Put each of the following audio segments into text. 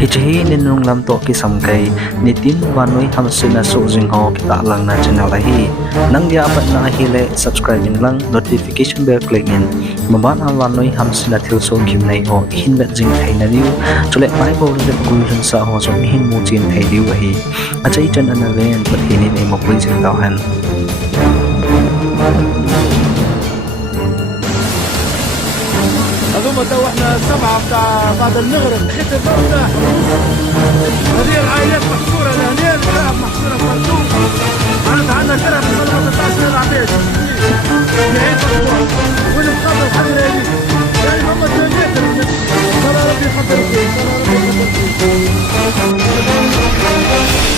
Hichahi ninung lam to ki samkai nitin wanoi hamsina so jingho kita lang na channel hi nang dia apat na hile subscribing lang notification bell click in maban ang wanoi hamsina thilse kimnai ho hin bet jing thai na liu chule mai bo le gul hun sa ho so hin mu chin thai liu hi achai chan an ven pathini nei mo pui jing daw han أظن تو احنا 7 بتاع بعد المغرب حتى تونا هذه العائلات محصورة لهنا الكراب محصورة بمرسوم معناتها عندنا كراب من 13 عباد نهاية الأسبوع والمقابل الحمراء يعني هم 2 متر صلى ربي يقدر فيه صلى ربي يقدر فيه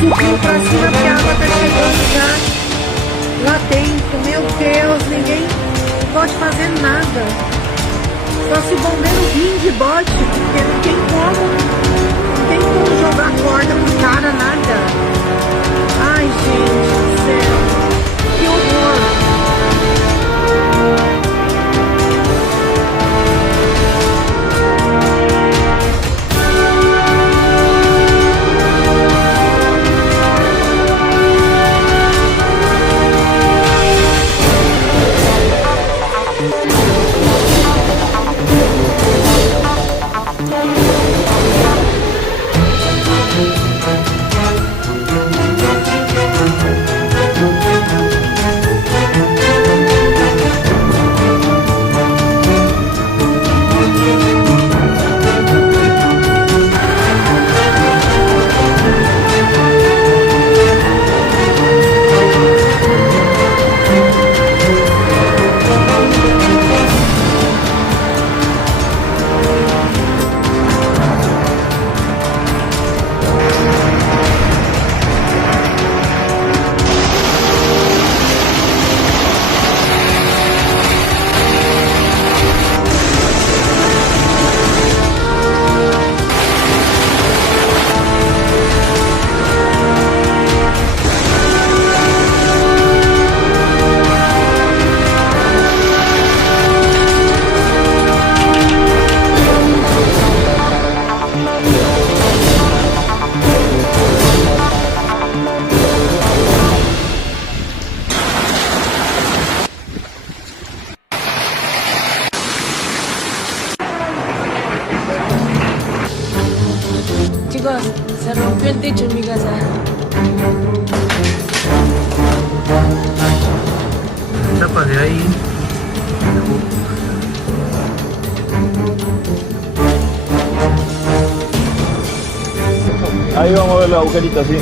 Subiu pra cima porque a água tá chegando já lá dentro. Meu Deus, ninguém pode fazer nada. Só se o bombeiro vir de bote, porque não tem como jogar corda pro cara, nada. Ai, gente do céu, que horror. toda la agujerita así.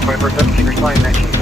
24/7, fingers flying 19.